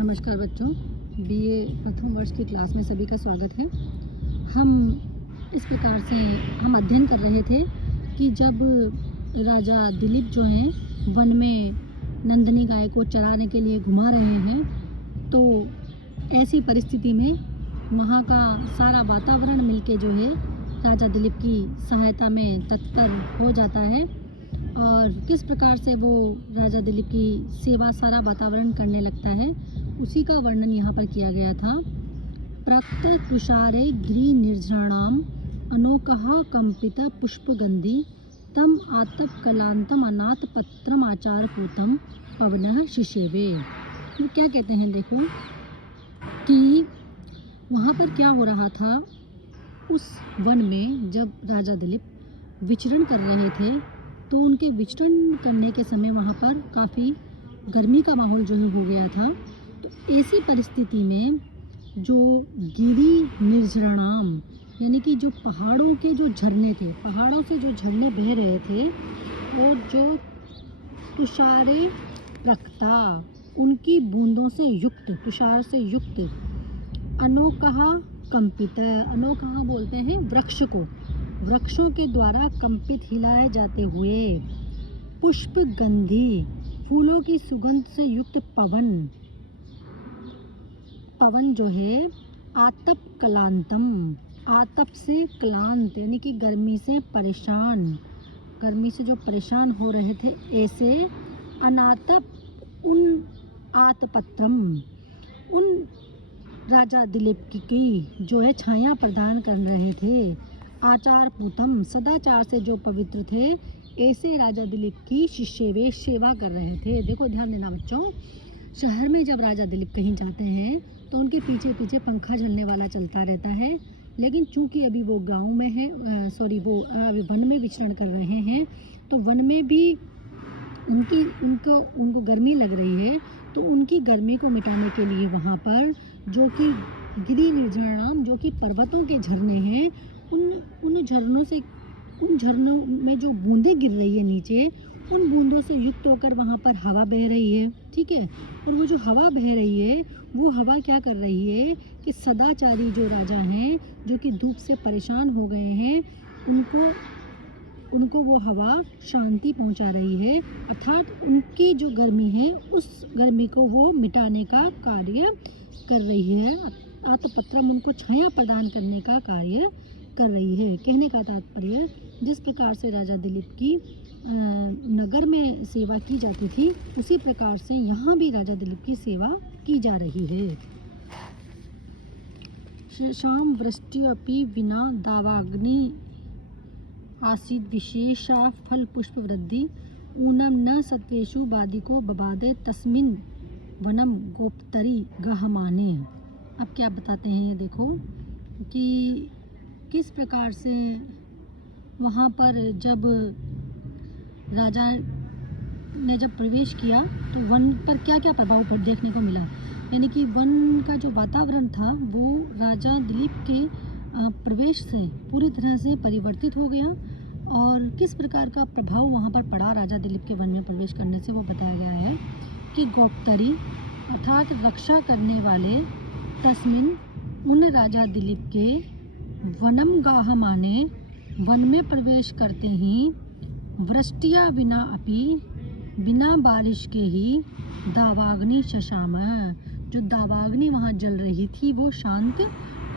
नमस्कार बच्चों, बीए प्रथम वर्ष की क्लास में सभी का स्वागत है। हम इस प्रकार से हम अध्ययन कर रहे थे कि जब राजा दिलीप जो हैं वन में नंदिनी गाय को चराने के लिए घुमा रहे हैं, तो ऐसी परिस्थिति में वहाँ का सारा वातावरण मिलके जो है राजा दिलीप की सहायता में तत्पर हो जाता है और किस प्रकार से वो राजा दिलीप की सेवा सारा वातावरण करने लगता है, उसी का वर्णन यहाँ पर किया गया था। प्रक्त तुषारे गिरि निर्झराणाम अनोकः कंपित पुष्पगंधि तम आतप कलांतम अनाथ पत्रम आचार पूतम पवनः शिशेवे। तो क्या कहते हैं, देखो कि वहाँ पर क्या हो रहा था। उस वन में जब राजा दिलीप विचरण कर रहे थे, तो उनके विचरण करने के समय वहाँ पर काफ़ी गर्मी का माहौल जो है हो गया था। तो ऐसी परिस्थिति में जो गिरि निर्झरणाम यानी कि जो पहाड़ों के जो झरने थे, पहाड़ों से जो झरने बह रहे थे, और जो तुषारे प्रक्ता उनकी बूंदों से युक्त, तुषार से युक्त, अनोकः कंपित, अनोकः बोलते हैं वृक्ष को, वृक्षों के द्वारा कंपित हिलाए जाते हुए, पुष्प गंधी फूलों की सुगंध से युक्त पवन, पवन जो है आतप कलांतम, आतप से क्लांत यानी कि गर्मी से परेशान, गर्मी से जो परेशान हो रहे थे, ऐसे अनातप उन आतपत्रम, उन राजा दिलीप की जो है छाया प्रदान कर रहे थे, आचार पूतम सदाचार से जो पवित्र थे, ऐसे राजा दिलीप की शिष्य वे सेवा कर रहे थे। देखो ध्यान देना बच्चों, शहर में जब राजा दिलीप कहीं जाते हैं तो उनके पीछे पीछे पंखा झलने वाला चलता रहता है, लेकिन चूंकि अभी वो गांव में है, वो अभी वन में विचरण कर रहे हैं, तो वन में भी उनको गर्मी लग रही है। तो उनकी गर्मी को मिटाने के लिए वहाँ पर जो कि गिरि निर्झरणाम, जो कि पर्वतों के झरने हैं, उन झरनों से, उन झरनों में जो बूंदें गिर रही है नीचे, उन बूंदों से युक्त होकर वहाँ पर हवा बह रही है, ठीक है। और वो जो हवा बह रही है, वो हवा क्या कर रही है कि सदाचारी जो राजा हैं, जो कि धूप से परेशान हो गए हैं, उनको वो हवा शांति पहुंचा रही है, अर्थात उनकी जो गर्मी है उस गर्मी को वो मिटाने का कार्य कर रही है। आतपत्रम उनको छाया प्रदान करने का कार्य कर रही है। कहने का तात्पर्य, जिस प्रकार से राजा दिलीप की नगर में सेवा की जाती थी, उसी प्रकार से यहाँ भी राजा दिलीप की सेवा की जा रही है। शाम वृष्टि अपि विना दावाग्नि आसीद विशेषा फल पुष्प वृद्धि ऊनम न सत्वेषु बादिको बबादे तस्मिन वनम गोप्तरी गहमाने। अब क्या बताते हैं, देखो कि किस प्रकार से वहाँ पर जब राजा ने जब प्रवेश किया तो वन पर क्या क्या प्रभाव देखने को मिला, यानी कि वन का जो वातावरण था वो राजा दिलीप के प्रवेश से पूरी तरह से परिवर्तित हो गया। और किस प्रकार का प्रभाव वहाँ पर पड़ा राजा दिलीप के वन में प्रवेश करने से, वो बताया गया है कि गोप्तरी अर्थात रक्षा करने वाले, तस्मिन उन राजा दिलीप के, वनम गाह माने वन में प्रवेश करते ही, वृष्टिया विना अपि बिना बारिश के ही, दावाग्नि शशाम, जो दावाग्नि वहाँ जल रही थी वो शांत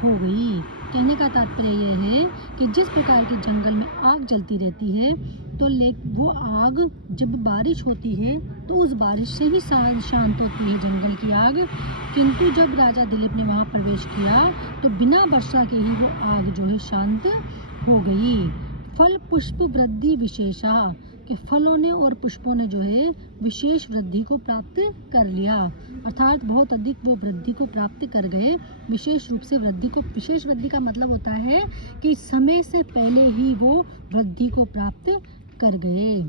हो गई। कहने का तात्पर्य यह है कि जिस प्रकार के जंगल में आग जलती रहती है, तो वो आग जब बारिश होती है तो उस बारिश से ही शांत होती है जंगल की आग, किंतु जब राजा दिलीप ने वहाँ प्रवेश किया तो बिना वर्षा के ही वो आग जो है शांत हो गई। फल पुष्प वृद्धि विशेषा, कि फलों ने और पुष्पों ने जो है विशेष वृद्धि को प्राप्त कर लिया, अर्थात बहुत अधिक वो वृद्धि को प्राप्त कर गए। विशेष रूप से वृद्धि को, विशेष वृद्धि का मतलब होता है कि समय से पहले ही वो वृद्धि को प्राप्त कर गए।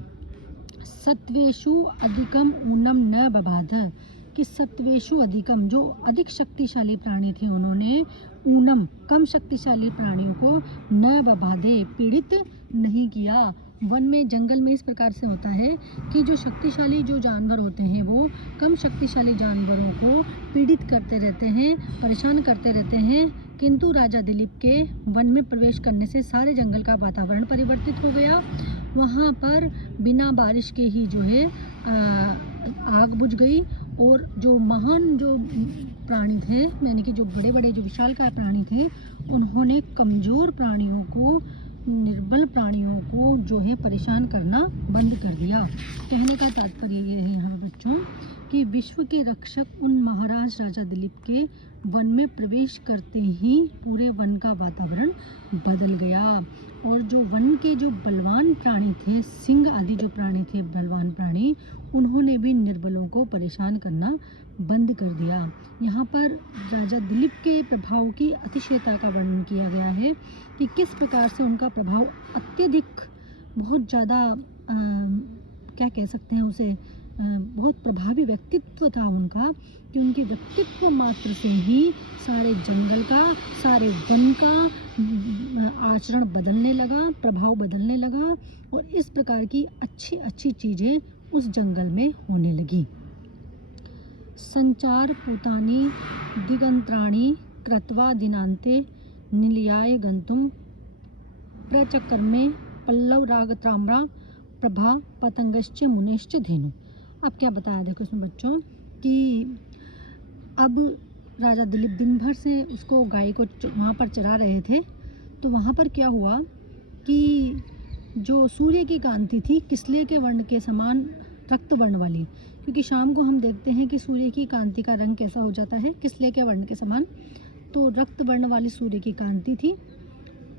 सत्वेषु अधिकम ऊनम न बबाध, कि सत्वेषु अधिकम, जो अधिक शक्तिशाली प्राणी थे उन्होंने ऊनम कम शक्तिशाली प्राणियों को न बबाधे, पीड़ित नहीं किया। वन में, जंगल में इस प्रकार से होता है कि जो शक्तिशाली जो जानवर होते हैं वो कम शक्तिशाली जानवरों को पीड़ित करते रहते हैं, परेशान करते रहते हैं। किंतु राजा दिलीप के वन में प्रवेश करने से सारे जंगल का वातावरण परिवर्तित हो गया। वहाँ पर बिना बारिश के ही जो है आग बुझ गई, और जो महान जो प्राणी थे, यानी कि जो बड़े बड़े जो विशालकाय प्राणी थे, उन्होंने कमज़ोर प्राणियों को, निर्बल प्राणियों को जो है परेशान करना बंद कर दिया। कहने का तात्पर्य ये है यहाँ बच्चों कि विश्व के रक्षक उन महाराज राजा दिलीप के वन में प्रवेश करते ही पूरे वन का वातावरण बदल गया। और जो वन के जो बलवान प्राणी थे, सिंह आदि जो प्राणी थे, बलवान प्राणी, उन्होंने भी निर्बलों को परेशान करना बंद कर दिया। यहाँ पर राजा दिलीप के प्रभाव की अतिशयता का वर्णन किया गया है कि किस प्रकार से उनका प्रभाव अत्यधिक, बहुत ज़्यादा क्या कह सकते हैं उसे, बहुत प्रभावी व्यक्तित्व था उनका, कि उनके व्यक्तित्व मात्र से ही सारे जंगल का, सारे वन का आचरण बदलने लगा, प्रभाव बदलने लगा, और इस प्रकार की अच्छी अच्छी चीज़ें उस जंगल में होने लगी। संचार पूतानी दिगंत्राणी कृत्वा दिनांते निलयाय गंतुम प्रचक्रमे पल्लव रागताम्रा प्रभा पतंगश्च मुनेश्च धेनु। अब क्या बताया देखो इसमें बच्चों कि अब राजा दिलीप दिन भर से उसको गाय को वहाँ पर चरा रहे थे। तो वहाँ पर क्या हुआ कि जो सूर्य की कांति थी किसले के वर्ण के समान रक्त वर्ण वाली, क्योंकि शाम को हम देखते हैं कि सूर्य की कांति का रंग कैसा हो जाता है, किसले के वर्ण के समान, तो रक्त वर्ण वाली सूर्य की कांति थी।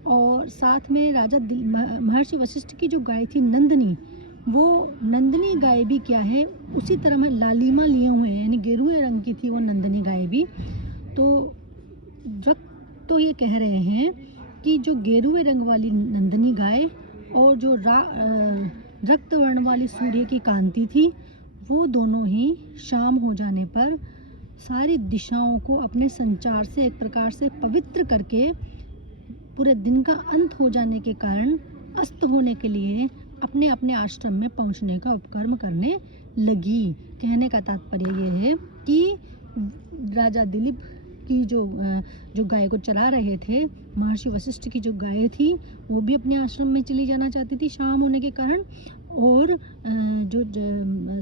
और साथ में राजा महर्षि वशिष्ठ की जो गाय थी नंदनी, वो नंदनी गाय भी क्या है, उसी तरह में लालिमा लिए हुए हैं, यानी गेरुए रंग की थी वो नंदनी गाय भी। तो ये कह रहे हैं कि जो गेरुए रंग वाली नंदनी गाय और जो रक्त वर्ण वाली सूर्य की कांति थी, वो दोनों ही शाम हो जाने पर सारी दिशाओं को अपने संचार से एक प्रकार से पवित्र करके पूरे दिन का अंत हो जाने के कारण अस्त होने के लिए अपने अपने आश्रम में पहुंचने का उपक्रम करने लगी। कहने का तात्पर्य ये है कि राजा दिलीप की जो गाय को चरा रहे थे, महर्षि वशिष्ठ की जो गाय थी, वो भी अपने आश्रम में चली जाना चाहती थी शाम होने के कारण, और जो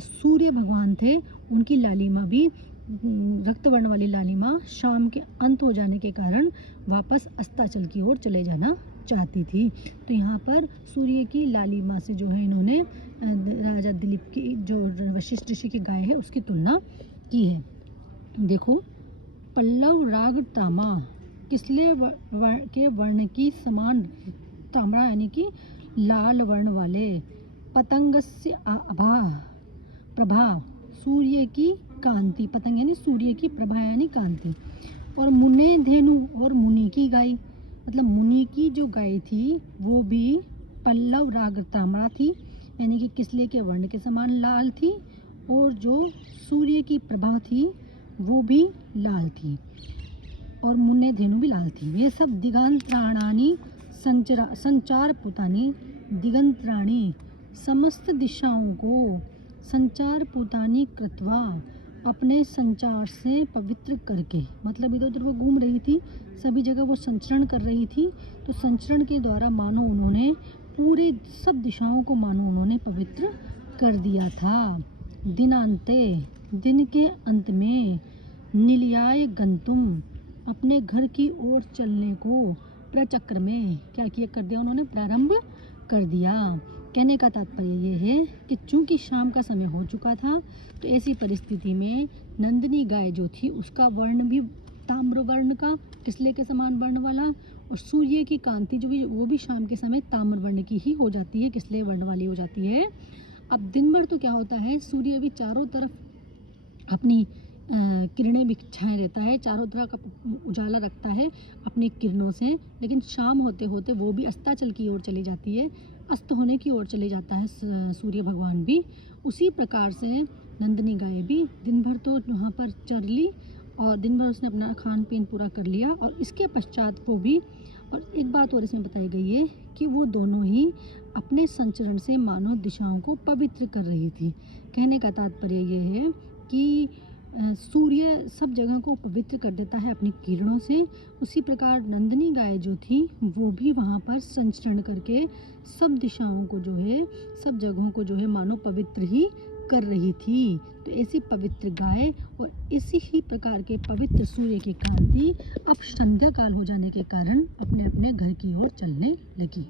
सूर्य भगवान थे उनकी लालिमा भी, रक्तवर्ण वाली लालिमा, शाम के अंत हो जाने के कारण वापस अस्ताचल की ओर चले जाना चाहती थी। तो यहाँ पर सूर्य की लालिमा से जो है इन्होंने राजा दिलीप की जो वशिष्ठ ऋषि की गाय है उसकी तुलना की है। देखो, पल्लव राग तामा, किसले के वर्ण की समान ताम्रा यानी कि लाल वर्ण वाले, पतंगस्य आभा प्रभा, सूर्य की कांति, पतंग यानी सूर्य की प्रभा यानी कांति, और मुने धेनु, और मुनि की गाय, मतलब मुनि की जो गाय थी वो भी पल्लव राग ताम्रा थी, यानी कि किसले के वर्ण के समान लाल थी, और जो सूर्य की प्रभा थी वो भी लाल थी, और मुन्ने धेनु भी लाल थी। ये सब दिगंत्राणानी संचार पुतानी, दिगंत्राणी समस्त दिशाओं को, संचार पुतानी कृत्वा अपने संचार से पवित्र करके, मतलब इधर उधर वो घूम रही थी, सभी जगह वो संचरण कर रही थी, तो संचरण के द्वारा मानो उन्होंने पूरी सब दिशाओं को मानो उन्होंने पवित्र कर दिया था। दिनांते, दिन के अंत में, निलयाय गंतुम, अपने घर की ओर चलने को, प्रचक्र में क्या किया कर दिया उन्होंने, प्रारंभ कर दिया। कहने का तात्पर्य ये है कि चूंकि शाम का समय हो चुका था, तो ऐसी परिस्थिति में नंदिनी गाय जो थी उसका वर्ण भी ताम्र वर्ण का, किसले के समान वर्ण वाला, और सूर्य की कांति जो भी वो भी शाम के समय ताम्र वर्ण की ही हो जाती है, किसले वर्ण वाली हो जाती है। अब दिन भर तो क्या होता है, सूर्य भी चारों तरफ अपनी किरणें बिछाए रहता है, चारों तरफ का उजाला रखता है अपनी किरणों से, लेकिन शाम होते होते वो भी अस्ताचल की ओर चली जाती है, अस्त होने की ओर चले जाता है सूर्य भगवान भी। उसी प्रकार से नंदिनी गाय भी दिन भर तो वहाँ पर चर ली, और दिन भर उसने अपना खान पीन पूरा कर लिया, और इसके पश्चात वो भी और एक बात और इसमें बताई गई है कि वो दोनों ही अपने संचरण से मानव दिशाओं को पवित्र कर रही थी। कहने का तात्पर्य ये है कि सूर्य सब जगह को पवित्र कर देता है अपनी किरणों से, उसी प्रकार नंदिनी गाय जो थी वो भी वहाँ पर संचरण करके सब दिशाओं को जो है, सब जगहों को जो है मानो पवित्र ही कर रही थी। तो ऐसी पवित्र गाय और इसी ही प्रकार के पवित्र सूर्य की कांति अब संध्या काल हो जाने के कारण अपने अपने घर की ओर चलने लगी।